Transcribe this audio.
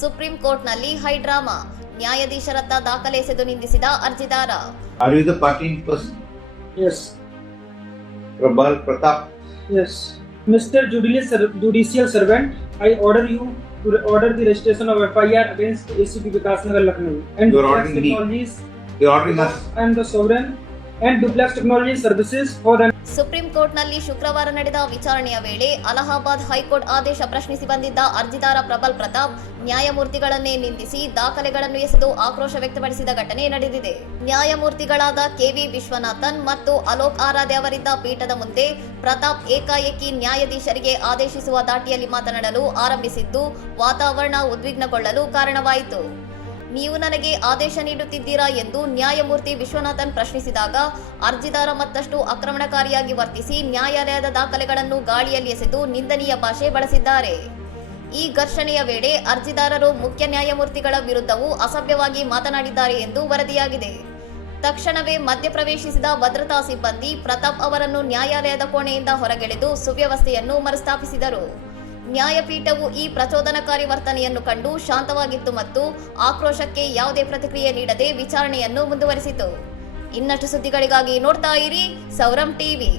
Supreme ಕೋರ್ಟ್ನಲ್ಲಿ high drama. ನ್ಯಾಯಾಧೀಶರತ್ತ ದಾಖಲೆ ಎಸೆದು ನಿಂದಿಸಿದ ಅರ್ಜಿದಾರ. Are you the party in person? Yes. Prabal Pratap. Yes. Mr. Judicial Servant, I order you to order the registration of FIR against ACP Vikas Nagar Lucknow and You are Duplex ordering me. Technologies. You're ordering us. I am the sovereign and Duplex Technology Services for an supreme ಕೋರ್ಟ್ನಲ್ಲಿ ಶುಕ್ರವಾರ ನಡೆದ ವಿಚಾರಣೆಯ ವೇಳೆ Allahabad high court ಆದೇಶ ಪ್ರಶ್ನಿಸಿ ಬಂದಿದ್ದ ಅರ್ಜಿದಾರ ಪ್ರಬಲ್ ಪ್ರತಾಪ್ ನ್ಯಾಯಮೂರ್ತಿಗಳನ್ನೇ ನಿಂದಿಸಿ ದಾಖಲೆಗಳನ್ನು ಎಸೆದು ಆಕ್ರೋಶ ವ್ಯಕ್ತಪಡಿಸಿದ ಘಟನೆ ನಡೆದಿದೆ. ನ್ಯಾಯಮೂರ್ತಿಗಳಾದ ಕೆವಿ ವಿಶ್ವನಾಥನ್ ಮತ್ತು ಅಲೋಕ್ ಆರಾಧ್ಯ ಅವರಿದ್ದ ಪೀಠದ ಮುಂದೆ ಪ್ರತಾಪ್ ಏಕಾಏಕಿ ನ್ಯಾಯಾಧೀಶರಿಗೆ ಆದೇಶಿಸುವ ದಾಟಿಯಲ್ಲಿ ಮಾತನಾಡಲು ಆರಂಭಿಸಿದ್ದು ವಾತಾವರಣ ಉದ್ವಿಗ್ನಗೊಳ್ಳಲು ಕಾರಣವಾಯಿತು. ನೀವು ನನಗೆ ಆದೇಶ ನೀಡುತ್ತಿದ್ದೀರಾ ಎಂದು ನ್ಯಾಯಮೂರ್ತಿ ವಿಶ್ವನಾಥನ್ ಪ್ರಶ್ನಿಸಿದಾಗ ಅರ್ಜಿದಾರ ಮತ್ತಷ್ಟು ಆಕ್ರಮಣಕಾರಿಯಾಗಿ ವರ್ತಿಸಿ ನ್ಯಾಯಾಲಯದ ದಾಖಲೆಗಳನ್ನು ಗಾಳಿಯಲ್ಲಿ ಎಸೆದು ನಿಂದನೀಯ ಭಾಷೆ ಬಳಸಿದ್ದಾರೆ. ಈ ಘರ್ಷಣೆಯ ವೇಳೆ ಅರ್ಜಿದಾರರು ಮುಖ್ಯ ನ್ಯಾಯಮೂರ್ತಿಗಳ ವಿರುದ್ಧವೂ ಅಸಭ್ಯವಾಗಿ ಮಾತನಾಡಿದ್ದಾರೆ ಎಂದು ವರದಿಯಾಗಿದೆ. ತಕ್ಷಣವೇ ಮಧ್ಯಪ್ರವೇಶಿಸಿದ ಭದ್ರತಾ ಸಿಬ್ಬಂದಿ ಪ್ರತಾಪ್ ಅವರನ್ನು ನ್ಯಾಯಾಲಯದ ಕೋಣೆಯಿಂದ ಹೊರಗೆಳೆದು ಸುವ್ಯವಸ್ಥೆಯನ್ನು ಮರುಸ್ಥಾಪಿಸಿದರು. ನ್ಯಾಯಪೀಠವು ಈ ಪ್ರಚೋದನಕಾರಿ ವರ್ತನೆಯನ್ನು ಕಂಡು ಶಾಂತವಾಗಿತ್ತು ಮತ್ತು ಆಕ್ರೋಶಕ್ಕೆ ಯಾವುದೇ ಪ್ರತಿಕ್ರಿಯೆ ನೀಡದೆ ವಿಚಾರಣೆಯನ್ನು ಮುಂದುವರಿಸಿತು. ಇನ್ನಷ್ಟು ಸುದ್ದಿಗಳಿಗಾಗಿ ನೋಡ್ತಾ ಇರಿ ಸೌರಂ ಟಿವಿ.